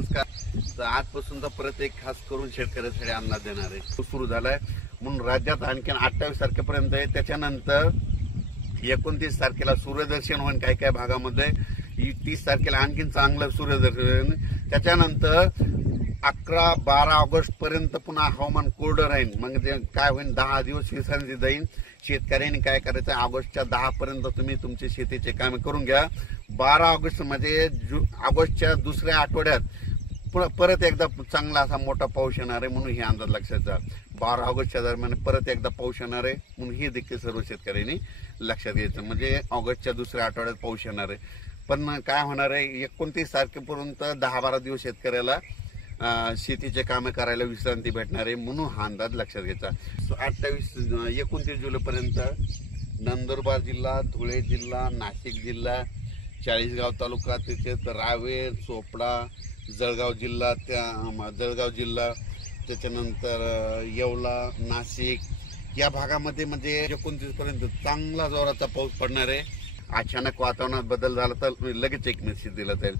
नमस्कार. तर आजपासूनचा परत एक खास करून शेतकऱ्यांसाठी अंदाज देणार आहे. तो सुरू झालाय म्हणून राज्यात आणखी 28 तारखेपर्यंत आहे. त्याच्यानंतर 29 तारखेला सूर्यदर्शन होईल काही काही भागामध्ये. 30 तारखेला आणखीन चांगलं सूर्यदर्शन. त्याच्यानंतर 11-12 ऑगस्ट पर्यंत पुन्हा हवामान कोरडं राहील. म्हणजे काय होईल, 10 दिवस विश्रांती जाईल. शेतकऱ्यांनी काय करायचं, ऑगस्टच्या 10 पर्यंत तुम्ही तुमचे शेतीचे काम करून घ्या. 12 ऑगस्ट म्हणजे ऑगस्टच्या दुसऱ्या आठवड्यात परत एकदा चांगला असा मोठा पाऊस येणार आहे म्हणून हे अंदाज लक्षात घ्या. 12 ऑगस्टच्या दरम्यान परत एकदा पाऊस येणार आहे म्हणून हे देखील सर्व शेतकऱ्यांनी लक्षात घ्यायचं. म्हणजे ऑगस्टच्या दुसऱ्या आठवड्यात पाऊस येणार आहे. पण काय होणार आहे, 29 तारखेपर्यंत 10-12 दिवस शेतकऱ्याला शेतीचे कामे करायला विश्रांती भेटणार आहे म्हणून हा अंदाज लक्षात घ्यायचा. 29 जुलैपर्यंत नंदुरबार जिल्हा, धुळे जिल्हा, नाशिक जिल्हा, चाळीसगाव तालुका, त्याच्यात रावेर, चोपडा, जळगाव जिल्हा, त्याच्यानंतर येवला, नाशिक या भागामध्ये म्हणजे 29 पर्यंत चांगला जोराचा पाऊस पडणार आहे. अचानक वातावरणात बदल झाला तर लगेच एक मेसेज दिला जाईल.